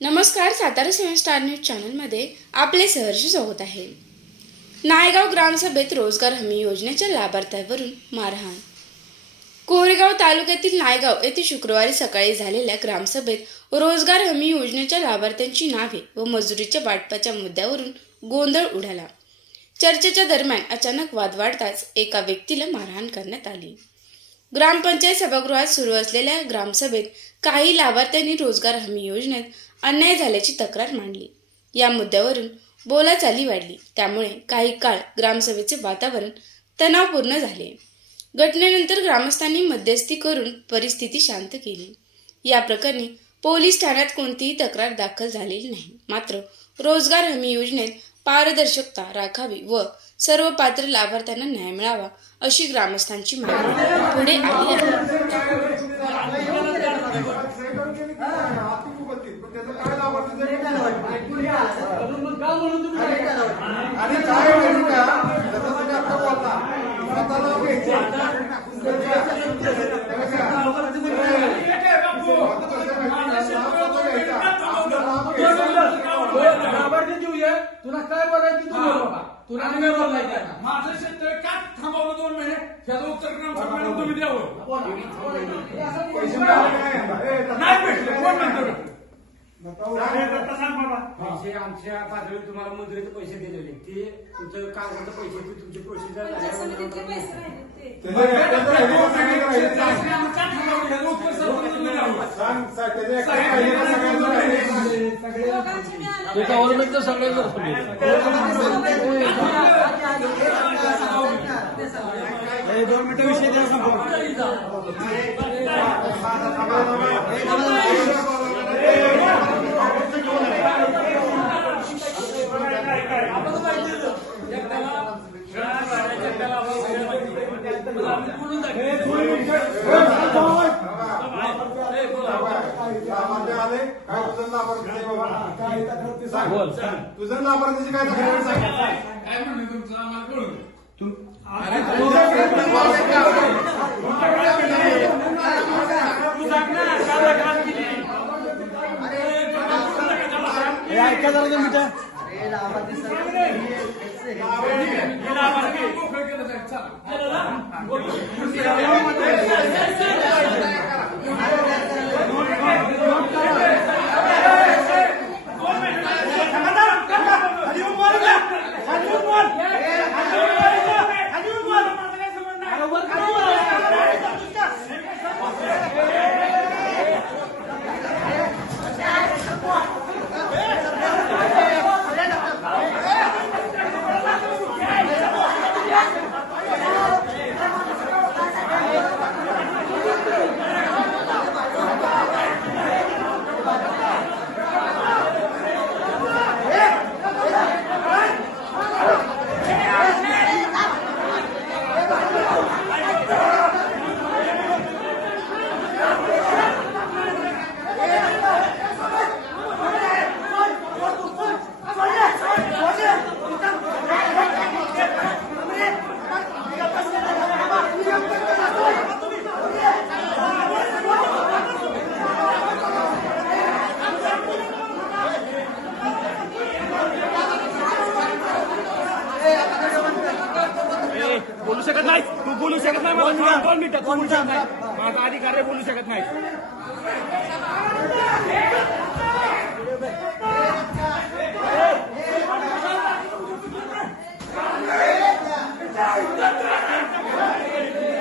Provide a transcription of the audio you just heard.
नमस्कार सातारा सेवन star news चॅनलमध्ये आपले सहर्ष स्वागत आहे. नायगाव ग्रामसभेत रोजगार हमी योजनेच्या लाभार्थ्यावरून मारहाण. कोरेगाव तालुक्यातील नायगाव येथे शुक्रवारी सकाळी झालेल्या ग्रामसभेत रोजगार हमी योजनेच्या लाभार्थ्यांची नावे व मजुरीच्या वाटपाच्या मुद्द्यावरून गोंधळ उडाला. चर्चेच्या दरम्यान अचानक वाद वाढताच एका व्यक्तीला मारहाण करण्यात आली. ग्रामपंचायत सभागृहात सुरू असलेल्या ग्रामसभेत काही लाभार्थ्यांनी रोजगार हमी योजनेत अन्याय झाल्याची तक्रार मांडली. या मुद्द्यावरून बोलाचाली वाढली. त्यामुळे काही काळ ग्रामसभेचे वातावरण तणावपूर्ण झाले. घटनेनंतर ग्रामस्थांनी मध्यस्थी करून परिस्थिती शांत केली. या प्रकरणी पोलीस ठाण्यात कोणतीही तक्रार दाखल झालेली नाही. मात्र रोजगार हमी योजनेत पारदर्शकता राखावी व सर्व पात्र लाभार्थ्यांना न्याय मिळावा अशी ग्रामस्थांची मागणी पुढे आली आहे. आणि काय माहिती का? तुम्ही आता बोलता स्वतःला तुला काय बोलायचं तू बोल बाबा. तुला आणि काय बोलायचं? माझं शेततळ का? थांबवलं दोन महिने. त्याचं उत्तर ग्रामसभेला तुम्ही द्यावं? ए, नाही भेटले कोण म्हणतो? पैसे आमच्या पातळीवर तुम्हाला मजुरीचे पैसे दिलेले ते तुमचं कागदाचे पैसे ते तुमचे राहिलं. सरपंच तुम्ही द्यावं सांग, सांग. त्याचं एकट्याचं राहिलं का सगळ्यांचं राहिलं? ते गव्हर्नमेंट तर सगळे दोन मिनिटं विषय द्या सामान्य आले, काय तुझं लाभार्थी आहे लाभार्थीची काय तक्रार काय म्हणणं तुमचं आम्हाला कळून द्या. ऐका झालं मिठा मिनिटं बोलू शकत नाही. तू बोलू शकत नाही मला. दोन मिनिटं बोलू शकत नाही. माझा अधिकार बोलू शकत नाही. Yeah.